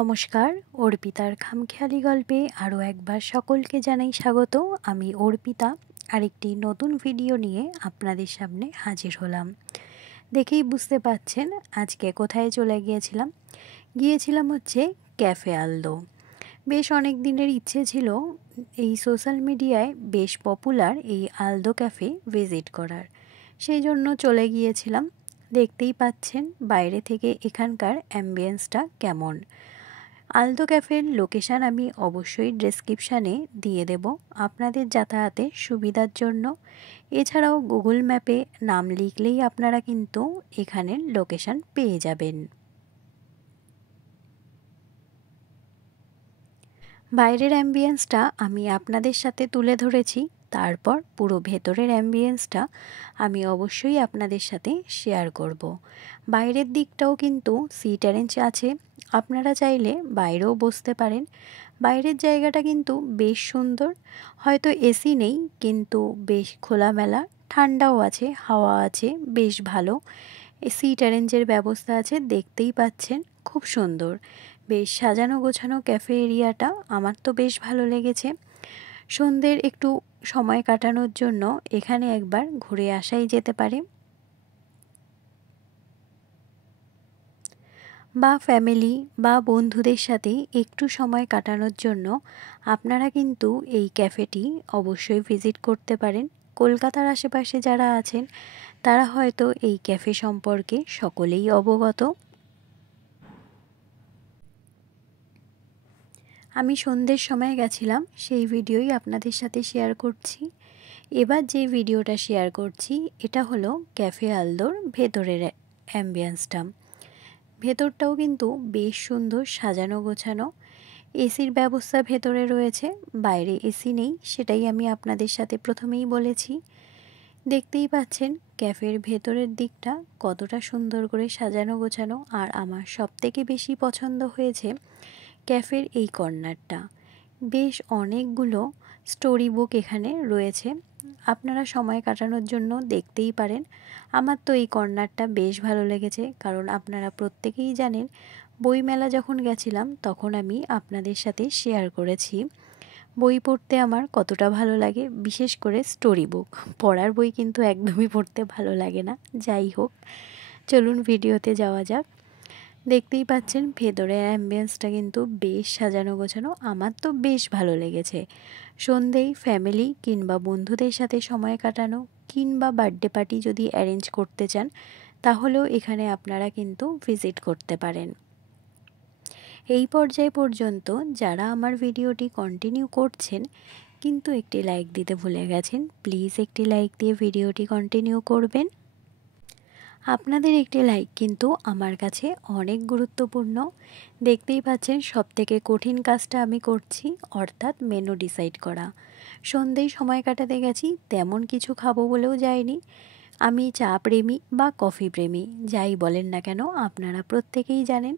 নমস্কার, অর্পিতার খামখেয়ালি গল্পে আরও একবার সকলকে জানাই স্বাগত। আমি অর্পিতা আরেকটি নতুন ভিডিও নিয়ে আপনাদের সামনে হাজির হলাম। দেখেই বুঝতে পাচ্ছেন আজকে কোথায় চলে গিয়েছিলাম হচ্ছে ক্যাফে আলদো। বেশ অনেক দিনের ইচ্ছে ছিল এই সোশ্যাল মিডিয়ায় বেশ পপুলার এই আলদো ক্যাফে ভিজিট করার, সেই জন্য চলে গিয়েছিলাম। দেখতেই পাচ্ছেন বাইরে থেকে এখানকার অ্যাম্বিয়েন্সটা কেমন। আলদো ক্যাফের লোকেশান আমি অবশ্যই ডেসক্রিপশানে দিয়ে দেব আপনাদের যাতায়াতের সুবিধার জন্য। এছাড়াও গুগল ম্যাপে নাম লিখলেই আপনারা কিন্তু এখানের লোকেশান পেয়ে যাবেন। বাইরের অ্যাম্বিয়েন্সটা আমি আপনাদের সাথে তুলে ধরেছি, তারপর পুরো ভেতরের অ্যাম্বিয়েন্সটা আমি অবশ্যই আপনাদের সাথে শেয়ার করব। বাইরের দিকটাও কিন্তু সিট অ্যারেঞ্জ আছে, আপনারা চাইলে বাইরেও বসতে পারেন। বাইরের জায়গাটা কিন্তু বেশ সুন্দর, হয়তো এসি নেই কিন্তু বেশ খোলামেলা, ঠান্ডাও আছে, হাওয়া আছে, বেশ ভালো। সিট অ্যারেঞ্জের ব্যবস্থা আছে, দেখতেই পাচ্ছেন খুব সুন্দর। বেশ সাজানো গোছানো ক্যাফে এরিয়াটা আমার তো বেশ ভালো লেগেছে। সন্ধ্যের একটু সময় কাটানোর জন্য এখানে একবার ঘুরে আসাই যেতে পারে, বা ফ্যামিলি বা বন্ধুদের সাথে একটু সময় কাটানোর জন্য আপনারা কিন্তু এই ক্যাফেটি অবশ্যই ভিজিট করতে পারেন। কলকাতার আশেপাশে যারা আছেন তারা হয়তো এই ক্যাফে সম্পর্কে সকলেই অবগত। আমি সন্ধ্যের সময় গেছিলাম, সেই ভিডিওই আপনাদের সাথে শেয়ার করছি। এবার যে ভিডিওটা শেয়ার করছি এটা হলো ক্যাফে আলদোর ভেতরের অ্যাম্বিয়েন্সটা। ভেতরটাও কিন্তু বেশ সুন্দর সাজানো গোছানো। এসির ব্যবস্থা ভেতরে রয়েছে, বাইরে এসি নেই, সেটাই আমি আপনাদের সাথে প্রথমেই বলেছি। দেখতেই পাচ্ছেন ক্যাফের ভেতরের দিকটা কতটা সুন্দর করে সাজানো গোছানো। আর আমার সবথেকে বেশি পছন্দ হয়েছে ক্যাফের এই কর্নারটা। বেশ অনেকগুলো স্টোরি বুক এখানে রয়েছে, আপনারা সময় কাটানোর জন্য দেখতেই পারেন। আমার তো এই কর্নারটা বেশ ভালো লেগেছে, কারণ আপনারা প্রত্যেকেই জানেন বইমেলা যখন গেছিলাম তখন আমি আপনাদের সাথে শেয়ার করেছি বই পড়তে আমার কতটা ভালো লাগে, বিশেষ করে স্টোরি বুক। পড়ার বই কিন্তু একদমই পড়তে ভালো লাগে না। যাই হোক, চলুন ভিডিওতে যাওয়া যাক। দেখতেই পাচ্ছেন ভেতরের অ্যাম্বিয়েন্সটা কিন্তু বেশ সাজানো গোছানো, আমার তো বেশ ভালো লেগেছে। সন্ধেয় ফ্যামিলি কিংবা বন্ধুদের সাথে সময় কাটানো কিংবা বার্থডে পার্টি যদি অ্যারেঞ্জ করতে চান তাহলেও এখানে আপনারা কিন্তু ভিজিট করতে পারেন। এই পর্যায় পর্যন্ত যারা আমার ভিডিওটি কন্টিনিউ করছেন কিন্তু একটি লাইক দিতে ভুলে গেছেন, প্লিজ একটি লাইক দিয়ে ভিডিওটি কন্টিনিউ করবেন। আপনাদের একটি লাইক কিন্তু আমার কাছে অনেক গুরুত্বপূর্ণ। দেখতেই পাচ্ছেন সবথেকে কঠিন কাজটা আমি করছি, অর্থাৎ মেনু ডিসাইড করা। সন্ধ্যেয় সময় কাটাতে গেছি, তেমন কিছু খাবো বলেও যাইনি। আমি চা প্রেমী বা কফি প্রেমী যাই বলেন না কেন আপনারা প্রত্যেকেই জানেন,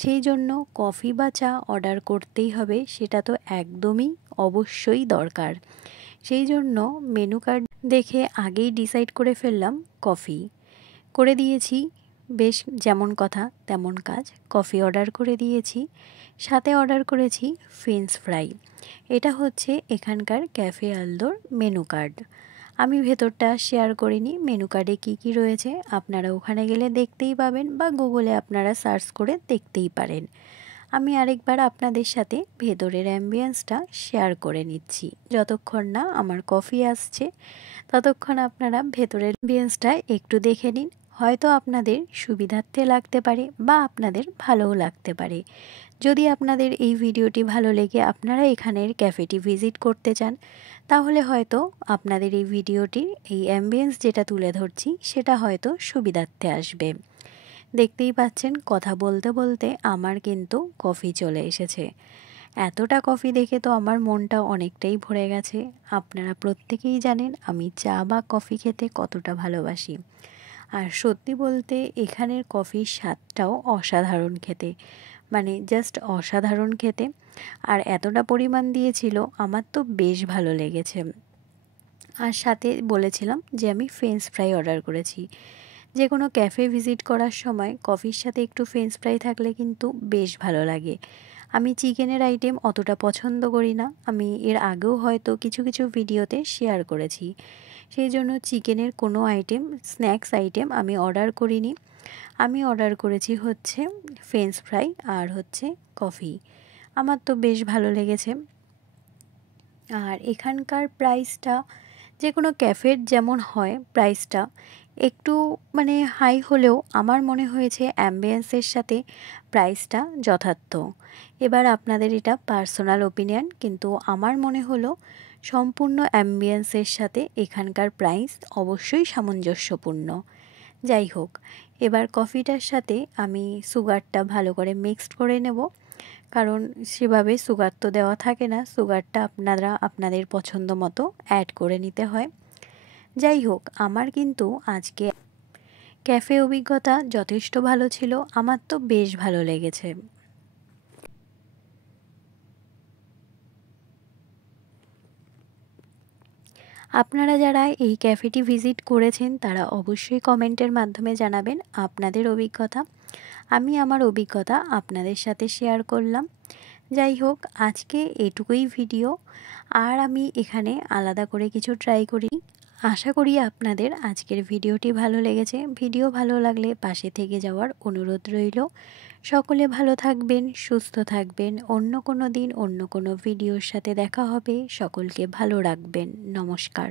সেই জন্য কফি বা চা অর্ডার করতেই হবে, সেটা তো একদমই অবশ্যই দরকার। সেই জন্য মেনু কার্ড দেখে আগেই ডিসাইড করে ফেললাম কফি করে দিয়েছি। বেশ যেমন কথা তেমন কাজ, কফি অর্ডার করে দিয়েছি, সাথে অর্ডার করেছি ফ্রেঞ্চ ফ্রাই। এটা হচ্ছে এখানকার ক্যাফে আলদোর মেনু কার্ড। আমি ভেতরটা শেয়ার করিনি, মেনু কার্ডে কী কী রয়েছে আপনারা ওখানে গেলে দেখতেই পাবেন, বা গুগলে আপনারা সার্চ করে দেখতেই পারেন। আমি আরেকবার আপনাদের সাথে ভেতরের অ্যাম্বিয়েন্সটা শেয়ার করে নিচ্ছি। যতক্ষণ না আমার কফি আসছে ততক্ষণ আপনারা ভেতরের অ্যাম্বিয়েন্সটা একটু দেখে নিন, হয়তো আপনাদের সুবিধার্থে লাগতে পারে বা আপনাদের ভালোও লাগতে পারে। যদি আপনাদের এই ভিডিওটি ভালো লেগে আপনারা এখানের ক্যাফেটি ভিজিট করতে চান তাহলে হয়তো আপনাদের এই ভিডিওটির এই অ্যাম্বিয়েন্স যেটা তুলে ধরছি সেটা হয়তো সুবিধার্থে আসবে। দেখতেই পাচ্ছেন কথা বলতে বলতে আমার কিন্তু কফি চলে এসেছে। এতটা কফি দেখে তো আমার মনটা অনেকটাই ভরে গেছে। আপনারা প্রত্যেকেই জানেন আমি চা বা কফি খেতে কতটা ভালোবাসি। আর সত্যি বলতে এখানের কফির স্বাদটাও অসাধারণ খেতে, মানে জাস্ট অসাধারণ খেতে। আর এতটা পরিমাণ দিয়েছিল, আমার তো বেশ ভালো লেগেছে। আর সাথে বলেছিলাম যে আমি ফ্রেঞ্চ ফ্রাই অর্ডার করেছি। যে কোনো ক্যাফে ভিজিট করার সময় কফির সাথে একটু ফ্রেঞ্চ ফ্রাই থাকলে কিন্তু বেশ ভালো লাগে। আমি চিকেনের আইটেম অতটা পছন্দ করি না, আমি এর আগেও হয়তো কিছু কিছু ভিডিওতে শেয়ার করেছি। সেই জন্য চিকেনের কোনো আইটেম, স্ন্যাক্স আইটেম আমি অর্ডার করিনি। আমি অর্ডার করেছি হচ্ছে ফ্রেঞ্চ ফ্রাই আর হচ্ছে কফি। আমার তো বেশ ভালো লেগেছে। আর এখানকার প্রাইসটা যে কোনো ক্যাফের যেমন হয় প্রাইসটা একটু মানে হাই হলেও আমার মনে হয়েছে অ্যাম্বিয়েন্সের সাথে প্রাইসটা যথার্থ। এবার আপনাদের এটা পার্সোনাল ওপিনিয়ন, কিন্তু আমার মনে হলো সম্পূর্ণ অ্যাম্বিয়েন্সের সাথে এখানকার প্রাইস অবশ্যই সামঞ্জস্যপূর্ণ। যাই হোক, এবার কফিটার সাথে আমি সুগারটা ভালো করে মিক্সড করে নেব, কারণ সেভাবে সুগার তো দেওয়া থাকে না, সুগারটা আপনারা আপনাদের পছন্দ মতো অ্যাড করে নিতে হয়। যাই হোক, আমার কিন্তু আজকে ক্যাফে অভিজ্ঞতা যথেষ্ট ভালো ছিল, আমার তো বেশ ভালো লেগেছে। আপনারা যারা এই ক্যাফেটি ভিজিট করেছেন তারা অবশ্যই কমেন্টের মাধ্যমে জানাবেন আপনাদের অভিজ্ঞতা। আমি আমার অভিজ্ঞতা আপনাদের সাথে শেয়ার করলাম। যাই হোক, আজকে এটুকুই ভিডিও, আর আমি এখানে আলাদা করে কিছু ট্রাই করি। আশা করি আপনাদের আজকের ভিডিওটি ভালো লেগেছে। ভিডিও ভালো লাগলে পাশে থেকে যাওয়ার অনুরোধ রইল। সকলে ভালো থাকবেন, সুস্থ থাকবেন। অন্য কোনো দিন অন্য কোনো ভিডিওর সাথে দেখা হবে। সকলকে ভালো রাখবেন। নমস্কার।